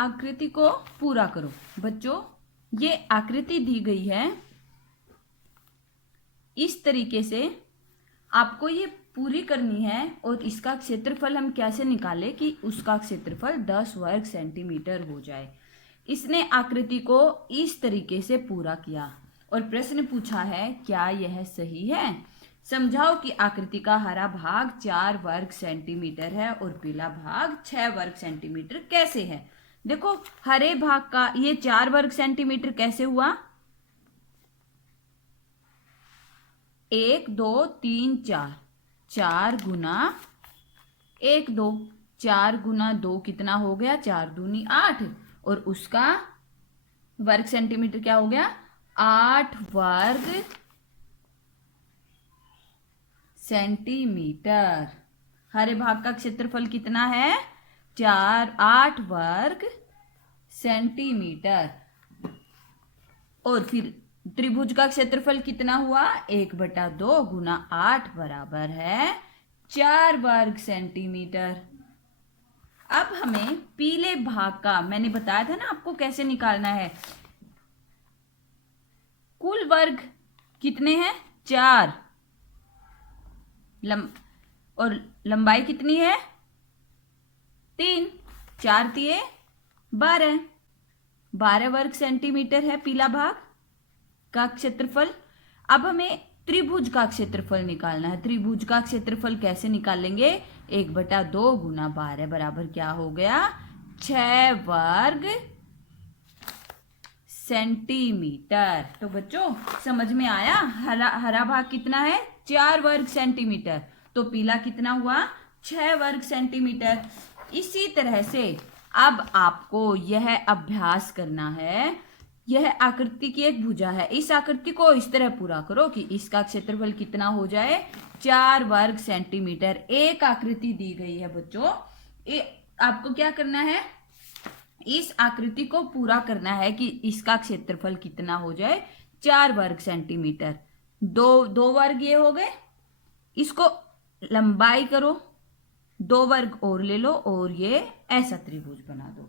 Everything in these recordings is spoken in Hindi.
आकृति को पूरा करो। बच्चों ये आकृति दी गई है, इस तरीके से आपको ये पूरी करनी है और इसका क्षेत्रफल हम कैसे निकालें कि उसका क्षेत्रफल 10 वर्ग सेंटीमीटर हो जाए। इसने आकृति को इस तरीके से पूरा किया और प्रश्न पूछा है क्या यह सही है। समझाओ कि आकृति का हरा भाग 4 वर्ग सेंटीमीटर है और पीला भाग 6 वर्ग सेंटीमीटर कैसे है। देखो हरे भाग का ये 4 वर्ग सेंटीमीटर कैसे हुआ, 1 2 3 4, 4 गुना 1 2, 4 गुना 2 कितना हो गया, 4 दूनी 8 और उसका वर्ग सेंटीमीटर क्या हो गया, 8 वर्ग सेंटीमीटर। हरे भाग का क्षेत्रफल कितना है, 8 वर्ग सेंटीमीटर। और फिर त्रिभुज का क्षेत्रफल कितना हुआ, 1/2 गुना 8 बराबर है 4 वर्ग सेंटीमीटर। अब हमें पीले भाग का, मैंने बताया था ना आपको कैसे निकालना है। कुल वर्ग कितने हैं, 4, और लंबाई कितनी है, 3, 4 तिये 12 वर्ग सेंटीमीटर है पीला भाग का क्षेत्रफल। अब हमें त्रिभुज का क्षेत्रफल निकालना है। त्रिभुज का क्षेत्रफल कैसे निकालेंगे, 1/2 गुना 12 बराबर क्या हो गया, 6 वर्ग सेंटीमीटर। तो बच्चों समझ में आया, हरा भाग कितना है, 4 वर्ग सेंटीमीटर, तो पीला कितना हुआ, 6 वर्ग सेंटीमीटर। इसी तरह से अब आपको यह अभ्यास करना है। यह आकृति की एक भुजा है, इस आकृति को इस तरह पूरा करो कि इसका क्षेत्रफल कितना हो जाए, 4 वर्ग सेंटीमीटर। एक आकृति दी गई है बच्चों, आपको क्या करना है, इस आकृति को पूरा करना है कि इसका क्षेत्रफल कितना हो जाए, 4 वर्ग सेंटीमीटर। दो वर्ग ये हो गए, इसको लंबाई करो, 2 वर्ग और ले लो और ये ऐसा त्रिभुज बना दो।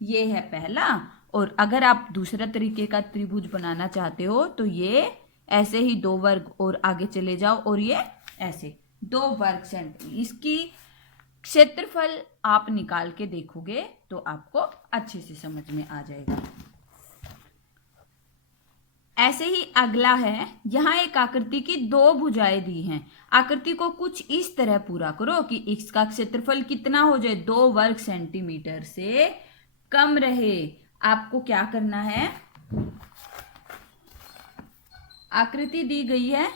ये है पहला। और अगर आप दूसरा तरीके का त्रिभुज बनाना चाहते हो तो ये ऐसे ही 2 वर्ग और आगे चले जाओ और ये ऐसे 2 वर्ग सेंटीमीटर। इसकी क्षेत्रफल आप निकाल के देखोगे तो आपको अच्छे से समझ में आ जाएगा। ऐसे ही अगला है, यहां एक आकृति की 2 भुजाएं दी हैं। आकृति को कुछ इस तरह पूरा करो कि इसका क्षेत्रफल कितना हो जाए, 2 वर्ग सेंटीमीटर से कम रहे। आपको क्या करना है, आकृति दी गई है,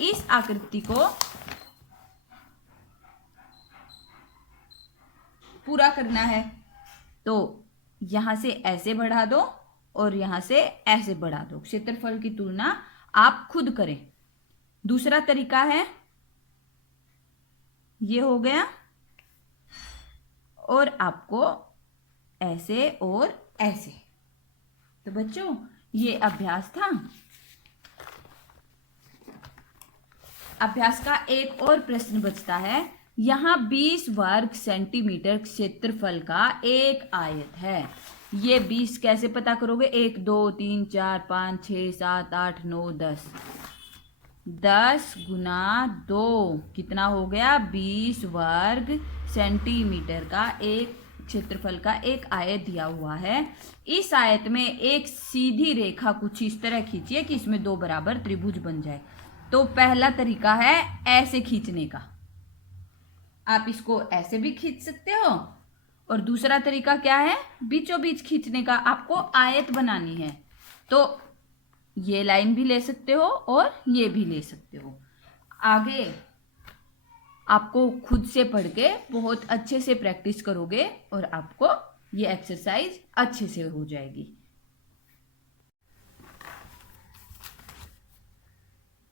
इस आकृति को पूरा करना है। तो यहां से ऐसे बढ़ा दो और यहां से ऐसे बढ़ा दो। क्षेत्रफल की तुलना आप खुद करें। दूसरा तरीका है, ये हो गया और आपको ऐसे और ऐसे। तो बच्चों ये अभ्यास था। अभ्यास का एक और प्रश्न बचता है। यहां 20 वर्ग सेंटीमीटर क्षेत्रफल का एक आयत है। ये 20 कैसे पता करोगे, 1 2 3 4 5 6 7 8 9 10, 10 गुना 2 कितना हो गया, 20 वर्ग सेंटीमीटर का एक क्षेत्रफल का एक आयत दिया हुआ है। इस आयत में एक सीधी रेखा कुछ इस तरह खींचिए कि इसमें 2 बराबर त्रिभुज बन जाए। तो पहला तरीका है ऐसे खींचने का, आप इसको ऐसे भी खींच सकते हो। और दूसरा तरीका क्या है, बीचों बीच खींचने का। आपको आयत बनानी है तो ये लाइन भी ले सकते हो और ये भी ले सकते हो। आगे आपको खुद से पढ़ के बहुत अच्छे से प्रैक्टिस करोगे और आपको ये एक्सरसाइज अच्छे से हो जाएगी।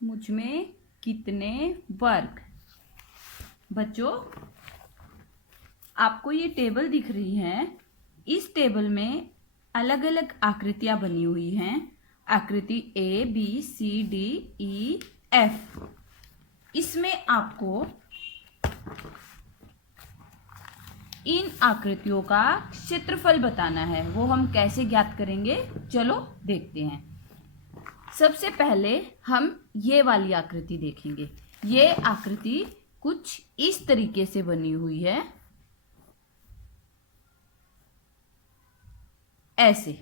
मुझ में कितने वर्ग। बच्चों आपको ये टेबल दिख रही है, इस टेबल में अलग अलग आकृतियां बनी हुई हैं। आकृति A B C D E F। इसमें आपको इन आकृतियों का क्षेत्रफल बताना है। वो हम कैसे ज्ञात करेंगे, चलो देखते हैं। सबसे पहले हम ये वाली आकृति देखेंगे। ये आकृति कुछ इस तरीके से बनी हुई है, ऐसे।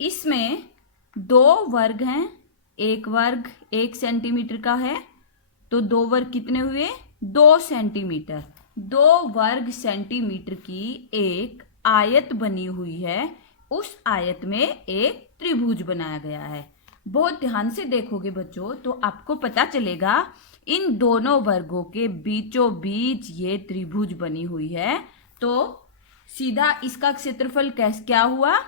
इसमें 2 वर्ग हैं। एक वर्ग 1 सेंटीमीटर का है, तो 2 वर्ग कितने हुए? 2 सेंटीमीटर। 2 वर्ग सेंटीमीटर की एक आयत बनी हुई है। उस आयत में एक त्रिभुज बनाया गया है। बहुत ध्यान से देखोगे बच्चों तो आपको पता चलेगा इन दोनों वर्गों के बीचों बीच ये त्रिभुज बनी हुई है। तो सीधा इसका क्षेत्रफल क्या हुआ?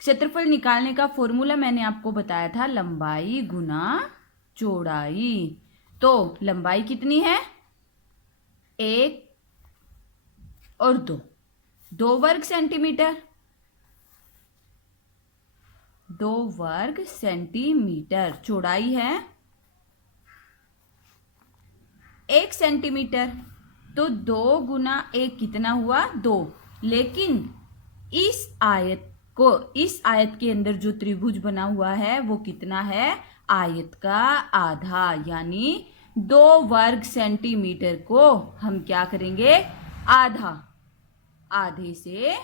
क्षेत्रफल निकालने का फॉर्मूला मैंने आपको बताया था, लंबाई गुना चौड़ाई। तो लंबाई कितनी है? 1 और 2 वर्ग सेंटीमीटर। 2 वर्ग सेंटीमीटर। चौड़ाई है 1 सेंटीमीटर। तो 2 गुना 1 कितना हुआ? 2। लेकिन इस आयत के अंदर जो त्रिभुज बना हुआ है वो कितना है? आयत का आधा, यानी 2 वर्ग सेंटीमीटर को हम क्या करेंगे? आधे से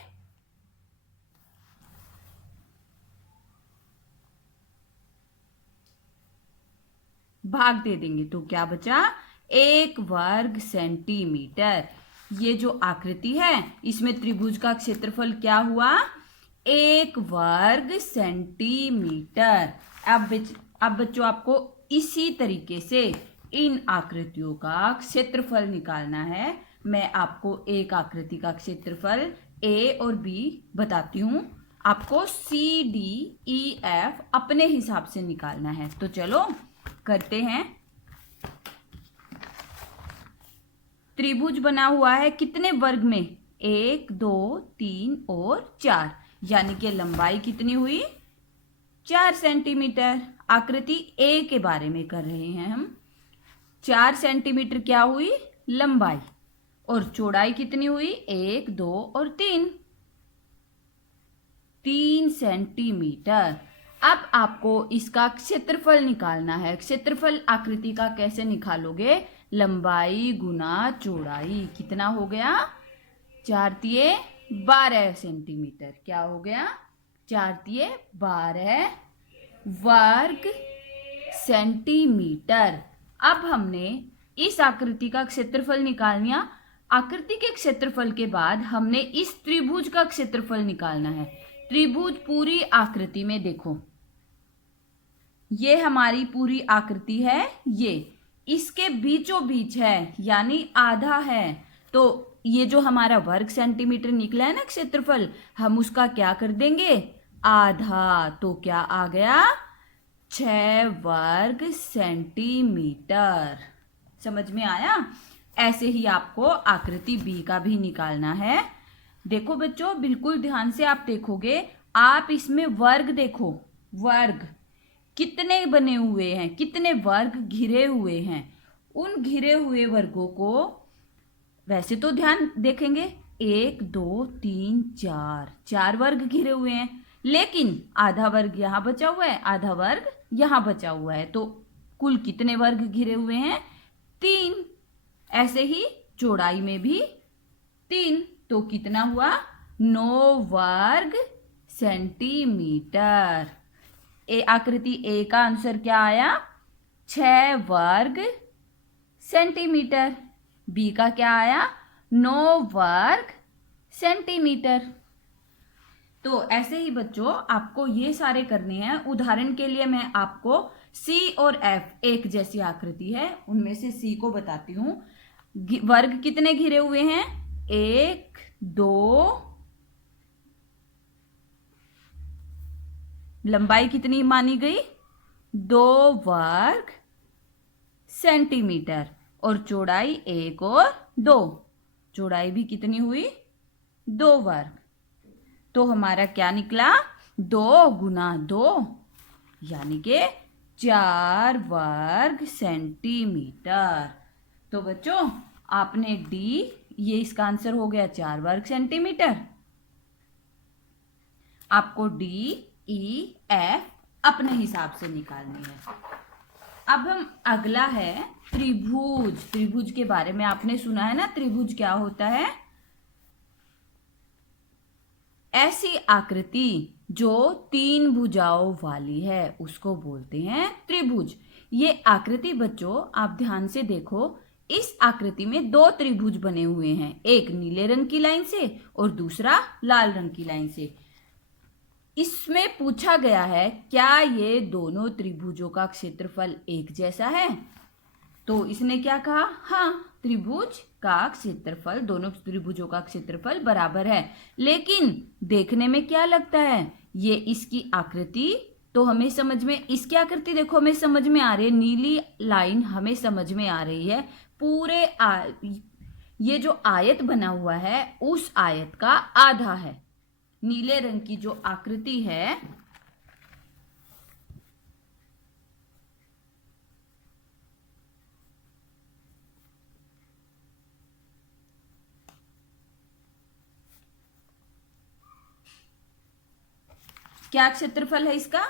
भाग दे देंगे। तो क्या बचा? 1 वर्ग सेंटीमीटर। ये जो आकृति है इसमें त्रिभुज का क्षेत्रफल क्या हुआ? 1 वर्ग सेंटीमीटर। अब बच्चों आपको इसी तरीके से इन आकृतियों का क्षेत्रफल निकालना है। मैं आपको एक आकृति का क्षेत्रफल ए और बी बताती हूं। आपको सी डी ई एफ अपने हिसाब से निकालना है। तो चलो करते हैं। त्रिभुज बना हुआ है कितने वर्ग में? 1 2 3 और 4, यानी कि लंबाई कितनी हुई? 4 सेंटीमीटर। आकृति ए के बारे में कर रहे हैं हम। 4 सेंटीमीटर क्या हुई? लंबाई। और चौड़ाई कितनी हुई? 1 2 और 3 सेंटीमीटर। अब आपको इसका क्षेत्रफल निकालना है। क्षेत्रफल आकृति का कैसे निकालोगे? लंबाई गुना चौड़ाई। कितना हो गया? 4 तिये 12 सेंटीमीटर। क्या हो गया? 4 तिये 12 वर्ग सेंटीमीटर। अब हमने इस आकृति का क्षेत्रफल निकाल लिया। आकृति के क्षेत्रफल के बाद हमने इस त्रिभुज का क्षेत्रफल निकालना है। त्रिभुज पूरी आकृति में देखो, ये हमारी पूरी आकृति है, ये इसके बीचों बीच है, यानी आधा है। तो ये जो हमारा वर्ग सेंटीमीटर निकला है ना क्षेत्रफल, हम उसका क्या कर देंगे? आधा। तो क्या आ गया? 6 वर्ग सेंटीमीटर। समझ में आया? ऐसे ही आपको आकृति बी का भी निकालना है। देखो बच्चों, बिल्कुल ध्यान से आप देखोगे, आप इसमें वर्ग देखो, वर्ग कितने बने हुए हैं, कितने वर्ग घिरे हुए हैं। उन घिरे हुए वर्गों को वैसे तो ध्यान देखेंगे, 1 2 3 4 वर्ग घिरे हुए हैं, लेकिन आधा वर्ग यहाँ बचा हुआ है, आधा वर्ग यहाँ बचा हुआ है। तो कुल कितने वर्ग घिरे हुए हैं? 3। ऐसे ही चौड़ाई में भी 3। तो कितना हुआ? 9 वर्ग सेंटीमीटर। आकृति ए का आंसर क्या आया? 6 वर्ग सेंटीमीटर। बी का क्या आया? 9 वर्ग सेंटीमीटर। तो ऐसे ही बच्चों आपको ये सारे करने हैं। उदाहरण के लिए मैं आपको सी और एफ एक जैसी आकृति है, उनमें से सी को बताती हूँ। वर्ग कितने घिरे हुए हैं? 1 2। लंबाई कितनी मानी गई? 2 वर्ग सेंटीमीटर। और चौड़ाई 1 और 2। चौड़ाई भी कितनी हुई? 2 वर्ग। तो हमारा क्या निकला? 2 गुना 2, यानी कि 4 वर्ग सेंटीमीटर। तो बच्चों आपने डी, ये इसका आंसर हो गया 4 वर्ग सेंटीमीटर। आपको डी, ई, एफ अपने हिसाब से निकालनी है। अब हम अगला है त्रिभुज। त्रिभुज के बारे में आपने सुना है ना, त्रिभुज क्या होता है? ऐसी आकृति जो 3 भुजाओं वाली है उसको बोलते हैं त्रिभुज। ये आकृति बच्चों आप ध्यान से देखो, इस आकृति में 2 त्रिभुज बने हुए हैं, एक नीले रंग की लाइन से और दूसरा लाल रंग की लाइन से। इसमें पूछा गया है क्या ये दोनों त्रिभुजों का क्षेत्रफल एक जैसा है? तो इसने क्या कहा? हाँ, त्रिभुज का क्षेत्रफल, दोनों त्रिभुजों का क्षेत्रफल बराबर है। लेकिन देखने में क्या लगता है? ये इसकी आकृति तो हमें समझ में, इसकी आकृति देखो हमें समझ में आ रही है, नीली लाइन हमें समझ में आ रही है। पूरे ये जो आयत बना हुआ है उस आयत का आधा है। नीले रंग की जो आकृति है क्या क्षेत्रफल है इसका?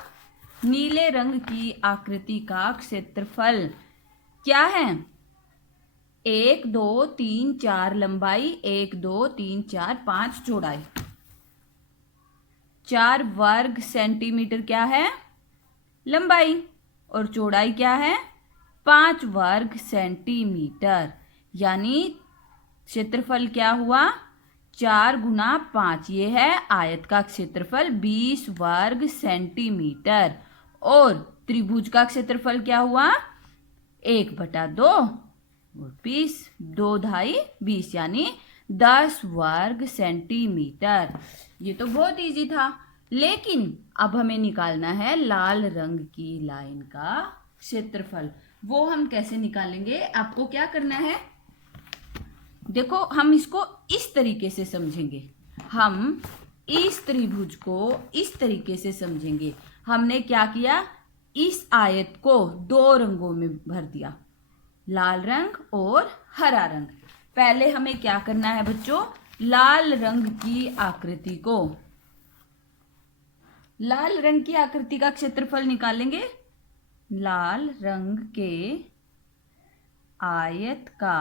नीले रंग की आकृति का क्षेत्रफल क्या है? 1 2 3 4 लंबाई, 1 2 3 4 5 चौड़ाई। 4 वर्ग सेंटीमीटर क्या है? लंबाई। और चौड़ाई क्या है? 5 वर्ग सेंटीमीटर। यानी क्षेत्रफल क्या हुआ? 4 गुना 5, ये है आयत का क्षेत्रफल 20 वर्ग सेंटीमीटर। और त्रिभुज का क्षेत्रफल क्या हुआ? 1/2 और 20, 2 ढाई 20 यानी 10 वर्ग सेंटीमीटर। ये तो बहुत इजी था। लेकिन अब हमें निकालना है लाल रंग की लाइन का क्षेत्रफल। वो हम कैसे निकालेंगे? आपको क्या करना है, देखो हम इसको इस तरीके से समझेंगे। हम इस त्रिभुज को इस तरीके से समझेंगे। हमने क्या किया? इस आयत को 2 रंगों में भर दिया, लाल रंग और हरा रंग। पहले हमें क्या करना है बच्चों? लाल रंग की आकृति को, लाल रंग की आकृति का क्षेत्रफल निकालेंगे। लाल रंग के आयत का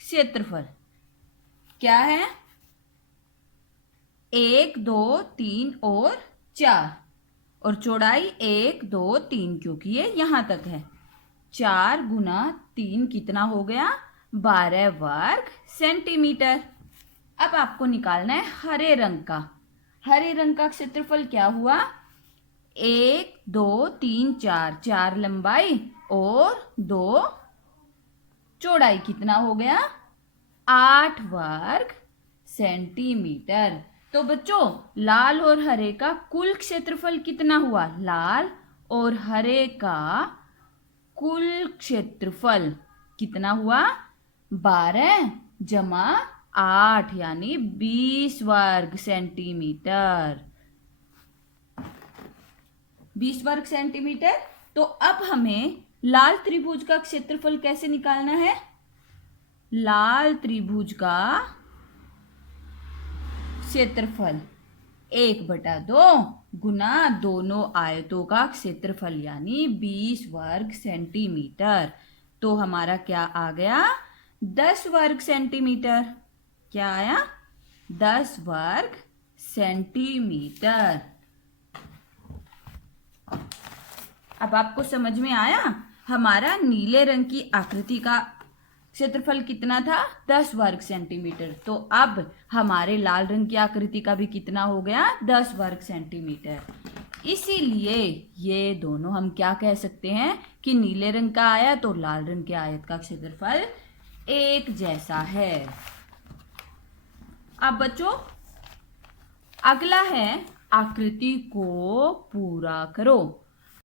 क्षेत्रफल क्या है? 1 2 3 और 4, और चौड़ाई 1 2 3 क्योंकि ये यहां तक है। 4 गुना 3 कितना हो गया? 12 वर्ग सेंटीमीटर। अब आपको निकालना है हरे रंग का। हरे रंग का क्षेत्रफल क्या हुआ? 1 2 3 4, 4 लंबाई और 2 चौड़ाई कितना हो गया? 8 वर्ग सेंटीमीटर। तो बच्चों लाल और हरे का कुल क्षेत्रफल कितना हुआ? लाल और हरे का कुल क्षेत्रफल कितना हुआ? 12 जमा 8 यानी 20 वर्ग सेंटीमीटर। 20 वर्ग सेंटीमीटर। तो अब हमें लाल त्रिभुज का क्षेत्रफल कैसे निकालना है? लाल त्रिभुज का क्षेत्रफल 1/2 गुना दोनों आयतों का क्षेत्रफल यानी 20 वर्ग सेंटीमीटर। तो हमारा क्या आ गया? 10 वर्ग सेंटीमीटर। क्या आया? 10 वर्ग सेंटीमीटर। अब आपको समझ में आया? हमारा नीले रंग की आकृति का क्षेत्रफल कितना था? 10 वर्ग सेंटीमीटर। तो अब हमारे लाल रंग की आकृति का भी कितना हो गया? 10 वर्ग सेंटीमीटर। इसीलिए ये दोनों हम क्या कह सकते हैं कि नीले रंग का आयत और लाल रंग के आयत का क्षेत्रफल एक जैसा है। अब बच्चों अगला है आकृति को पूरा करो।